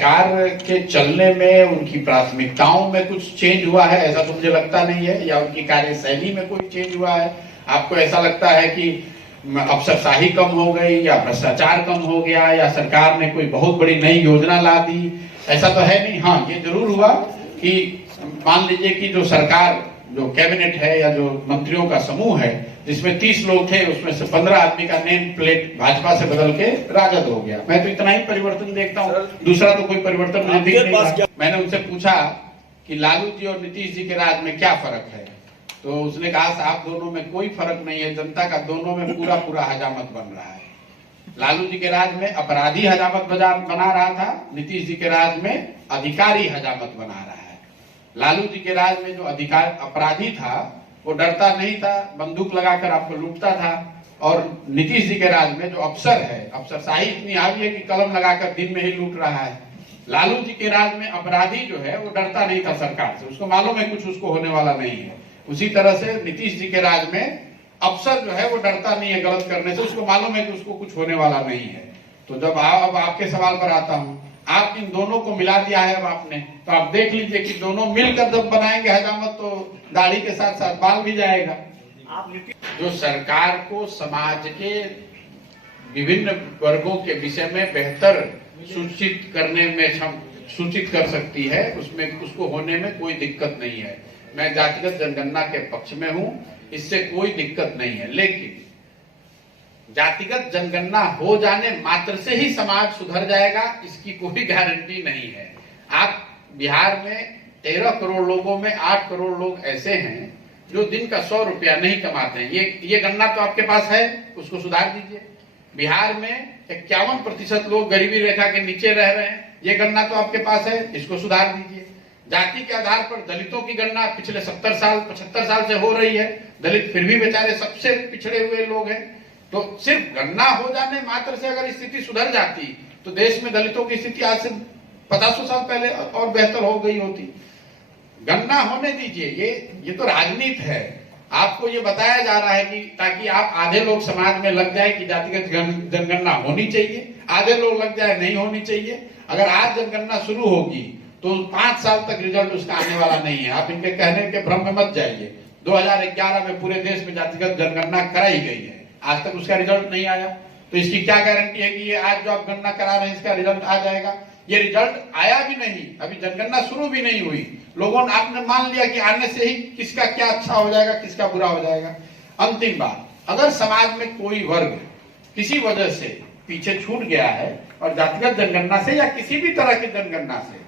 सरकार के चलने में उनकी प्राथमिकताओं में कुछ चेंज हुआ है ऐसा तो मुझे लगता नहीं है, या उनकी कार्यशैली में कोई चेंज हुआ है। आपको ऐसा लगता है कि अफसरशाही कम हो गई या भ्रष्टाचार कम हो गया या सरकार ने कोई बहुत बड़ी नई योजना ला दी, ऐसा तो है नहीं। हाँ, ये जरूर हुआ कि मान लीजिए कि जो सरकार, जो कैबिनेट है या जो मंत्रियों का समूह है जिसमें 30 लोग थे, उसमें से 15 आदमी का नेम प्लेट भाजपा से बदल के राजद हो गया। मैं तो इतना ही परिवर्तन देखता हूँ, दूसरा तो कोई परिवर्तन मुझे दिख नहीं रहा। मैंने उनसे पूछा कि लालू जी और नीतीश जी के राज में क्या फर्क है, तो उसने कहा साहब दोनों में कोई फर्क नहीं है, जनता का दोनों में पूरा पूरा हजामत बन रहा है। लालू जी के राज में अपराधी हजामत बना रहा था, नीतीश जी के राज में अधिकारी हजामत बना रहा है। लालू जी के राज में जो अपराधी था वो डरता नहीं था, बंदूक लगाकर आपको लूटता था, और नीतीश जी के राज में जो अफसर है, अफसरशाही इतनी आ गई है कि कलम लगाकर दिन में ही लूट रहा है। लालू जी के राज में अपराधी जो है वो डरता नहीं था सरकार से, उसको मालूम है कुछ उसको होने वाला नहीं है। उसी तरह से नीतीश जी के राज में अफसर जो है वो डरता नहीं है गलत करने से, उसको मालूम है कि उसको कुछ होने वाला नहीं है। तो जब अब आपके सवाल पर आता हूं, आप इन दोनों को मिला दिया है अब आपने, तो आप देख लीजिए कि दोनों मिलकर जब बनाएंगे हजामत तो दाढ़ी के साथ साथ बाल भी जाएगा। जो सरकार को समाज के विभिन्न वर्गों के विषय में बेहतर सूचित करने में सूचित कर सकती है, उसमें उसको होने में कोई दिक्कत नहीं है। मैं जातिगत जनगणना के पक्ष में हूं, इससे कोई दिक्कत नहीं है, लेकिन जातिगत जनगणना हो जाने मात्र से ही समाज सुधर जाएगा इसकी कोई गारंटी नहीं है। आप बिहार में 13 करोड़ लोगों में 8 करोड़ लोग ऐसे हैं जो दिन का 100 रुपया नहीं कमाते हैं। ये गणना तो आपके पास है, उसको सुधार दीजिए। बिहार में 51% लोग गरीबी रेखा के नीचे रह रहे हैं, ये गणना तो आपके पास है, इसको सुधार दीजिए। जाति के आधार पर दलितों की गणना पिछले 70 साल 75 साल से हो रही है, दलित फिर भी बेचारे सबसे पिछड़े हुए लोग हैं। तो सिर्फ गणना हो जाने मात्र से अगर स्थिति सुधर जाती तो देश में दलितों की स्थिति आज से 50 साल पहले और बेहतर हो गई होती। गणना होने दीजिए, ये तो राजनीति है। आपको ये बताया जा रहा है कि ताकि आप आधे लोग समाज में लग जाए कि जातिगत जनगणना होनी चाहिए, आधे लोग लग जाए नहीं होनी चाहिए। अगर आज जनगणना शुरू होगी तो 5 साल तक रिजल्ट उसका आने वाला नहीं है। आप इनके कहने के भ्रम में मत जाइए। 2011 में पूरे देश में जातिगत जनगणना कराई गई है, आज तक उसका रिजल्ट नहीं आया, तो इसकी क्या गारंटी है कि ये आज जो आप गणना करा रहे हैं इसका रिजल्ट आ जाएगा। ये रिजल्ट आया भी नहीं, अभी जनगणना शुरू भी नहीं हुई, लोगों ने आपने मान लिया कि आने से ही किसका क्या अच्छा हो जाएगा किसका बुरा हो जाएगा। अंतिम बात, अगर समाज में कोई वर्ग किसी वजह से पीछे छूट गया है और जातिगत जनगणना से या किसी भी तरह की जनगणना से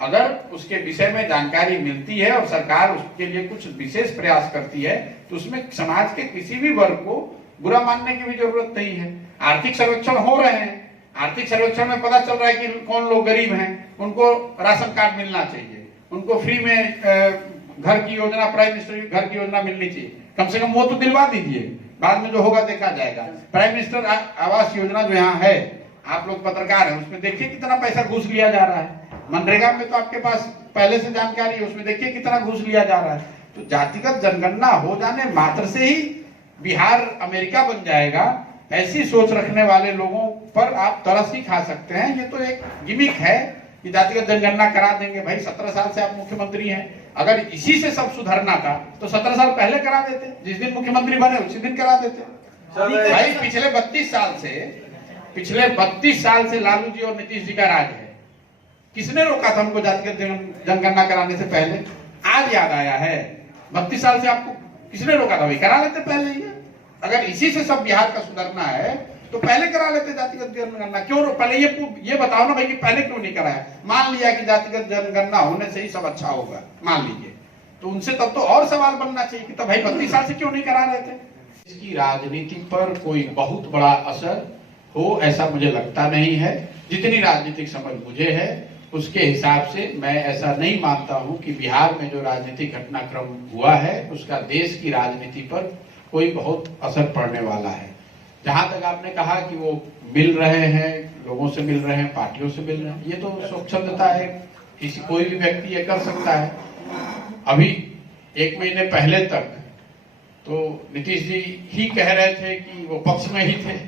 अगर उसके विषय में जानकारी मिलती है और सरकार उसके लिए कुछ विशेष प्रयास करती है तो उसमें समाज के किसी भी वर्ग को बुरा मानने की भी जरूरत नहीं है। आर्थिक सर्वेक्षण हो रहे हैं, आर्थिक सर्वेक्षण में पता चल रहा है कि कौन लोग गरीब हैं, उनको राशन कार्ड मिलना चाहिए, उनको फ्री में घर की योजना, प्राइम मिनिस्टर घर की योजना मिलनी चाहिए, कम से कम वो तो दिलवा दीजिए, बाद में जो होगा देखा जाएगा। प्राइम मिनिस्टर आवास योजना जो यहाँ है, आप लोग पत्रकार हैं, उसमें देखिए कितना पैसा घूस लिया जा रहा है। मनरेगा में तो आपके पास पहले से जानकारी है, उसमें देखिए कितना घूस लिया जा रहा है। तो जातिगत जनगणना हो जाने मात्र से ही बिहार अमेरिका बन जाएगा, ऐसी सोच रखने वाले लोगों पर आप तरस ही खा सकते हैं। ये तो एक गिमिक है कि जातिगत जनगणना करा देंगे। भाई 17 साल से आप मुख्यमंत्री हैं, अगर इसी से सब सुधरना था तो 17 साल पहले करा देते, जिस दिन मुख्यमंत्री बने उसी दिन करा देते। भाई पिछले 32 साल से लालू जी और नीतीश जी का राज है, किसने रोका था हमको जातिगत जनगणना कराने से पहले? आज याद आया है, 32 साल से आपको किसने रोका था? भाई करा लेते पहले ही। अगर इसी से सब बिहार का सुधरना है तो पहले करा लेते जातिगत जनगणना। क्यों पहले ये बताओ ना भाई कि पहले क्यों नहीं कराया? मान लिया कि जातिगत जनगणना होने से ही सब अच्छा होगा, मान लीजिए, तो उनसे तब तो और सवाल बनना चाहिए कि तब भाई 32 साल से क्यों नहीं करा रहे थे? इसकी राजनीति पर कोई बहुत बड़ा असर हो ऐसा मुझे लगता नहीं है। जितनी राजनीतिक समझ मुझे है उसके हिसाब से मैं ऐसा नहीं मानता हूं कि बिहार में जो राजनीतिक घटनाक्रम हुआ है उसका देश की राजनीति पर कोई बहुत असर पड़ने वाला है। जहां तक आपने कहा कि वो मिल रहे हैं, लोगों से मिल रहे हैं, पार्टियों से मिल रहे हैं, ये तो स्वच्छंदता है, किसी कोई भी व्यक्ति ये कर सकता है। अभी 1 महीने पहले तक तो नीतीश जी ही कह रहे थे कि वो पक्ष में ही थे,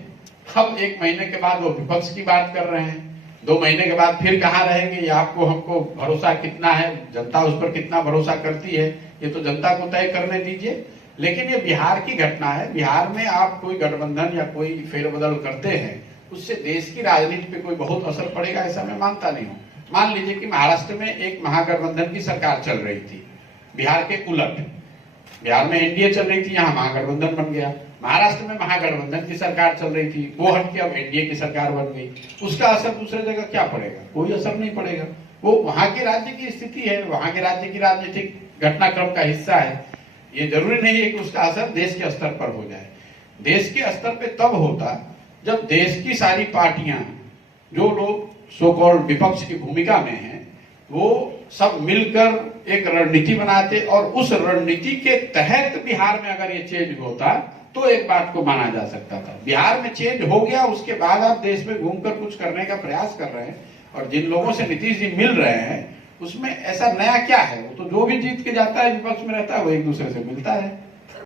अब 1 महीने के बाद वो विपक्ष की बात कर रहे हैं। 2 महीने के बाद फिर कहाँ रहेंगे, ये आपको हमको भरोसा कितना है, जनता उस पर कितना भरोसा करती है, ये तो जनता को तय करने दीजिए। लेकिन ये बिहार की घटना है। बिहार में आप कोई गठबंधन या कोई फेरबदल करते हैं, उससे देश की राजनीति पे कोई बहुत असर पड़ेगा ऐसा मैं मानता नहीं हूँ। मान लीजिए कि महाराष्ट्र में एक महागठबंधन की सरकार चल रही थी, बिहार के उलट। बिहार में एनडीए चल रही थी, यहाँ महागठबंधन बन गया। महाराष्ट्र में महागठबंधन की सरकार चल रही थी, वो हट के अब एनडीए की सरकार बन गई। उसका असर दूसरे जगह क्या पड़ेगा? कोई असर नहीं पड़ेगा। वो वहां के राज्य की स्थिति है, वहां के राज्य की राजनीतिक घटनाक्रम का हिस्सा है। ये जरूरी नहीं है कि उसका असर देश के स्तर पर हो जाए। देश के स्तर पे तब होता जब देश की सारी पार्टियां, जो लोग सो कॉल्ड विपक्ष की भूमिका में हैं, वो सब मिलकर एक रणनीति बनाते और उस रणनीति के तहत बिहार में अगर ये चेंज होता तो एक बात को माना जा सकता था। बिहार में चेंज हो गया, उसके बाद आप देश में घूमकर कुछ करने का प्रयास कर रहे हैं, और जिन लोगों से नीतीश जी मिल रहे हैं उसमें ऐसा नया क्या है? वो तो जो भी जीत के जाता है विपक्ष में रहता है वो एक दूसरे से मिलता है।